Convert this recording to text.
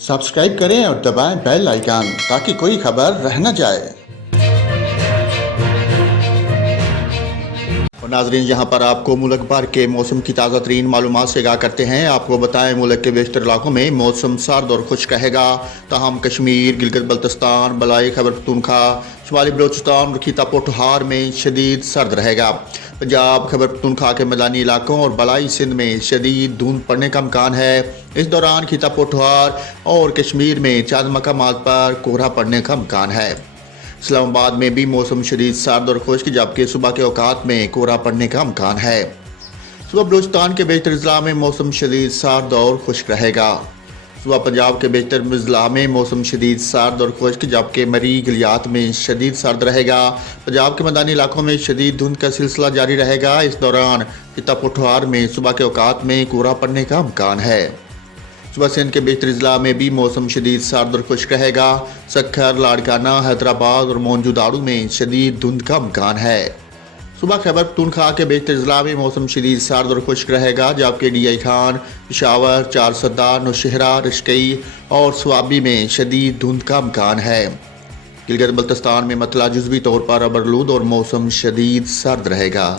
Subscribe करें और दबाएं बेल आइकन ताकि कोई खबर रह न जाए। और नाजरीन, यहाँ पर आपको मुल्क भर के मौसम की ताज़ा तरीन मालूमात से आगाह करते हैं। आपको बताएं, मुल्क के बेशतर इलाकों में मौसम सर्द और खुश्क रहेगा। ताहम कश्मीर, गिलगित बल्तिस्तान, बलाई खैबर पख्तूनख्वा, शुमाली बलोचिस्तान और खीता पोठहार में शदीद सर्द रहेगा। पंजाब, खैबर पख्तूनख्वा के मैदानी इलाकों और बलाई सिंध में शदीद धुंध पड़ने का इम्कान है। इस दौरान खीता पोठहार और कश्मीर में चंद मकामात पर कोहरा पड़ने का इम्कान है। इस्लामाबाद में भी मौसम शदीद सर्द और खुश्क, जबकि सुबह के औकात में कोहरा पड़ने का इम्कान है। सुबह बलूचिस्तान के बेशतर अजला में मौसम शदीद सर्द और खुश्क रहेगा। सुबह पंजाब के बेशतर अजला में मौसम शदीद सर्द और खुश्क, जबकि मरी गलियात में शदीद सर्द रहेगा। पंजाब के मैदानी इलाकों में शदीद धुंध का सिलसिला जारी रहेगा। इस दौरान खिता पोठहार में सुबह के औकात में कोहरा पड़ने का इम्कान है। सुबह सिंध के बेशतर अजला में भी मौसम शदीद सर्द और खुश्क रहेगा। सक्खर, लाड़काना, हैदराबाद और मोनजुदाड़ू में शदीद धुंध का इम्कान है। सुबह खैबर पख्तूनख्वा के बेशतर अजला में मौसम शदीद सर्द और खुश्क रहेगा, जबकि DI खान, पेशावर, चारसदा, नौशहरा, रशकई और स्वाबी में शदीद धुंध का इम्कान है। गिलगित बल्तिस्तान में मतला जुज़वी तौर पर अबरलूद और मौसम शदीद सर्द रहेगा।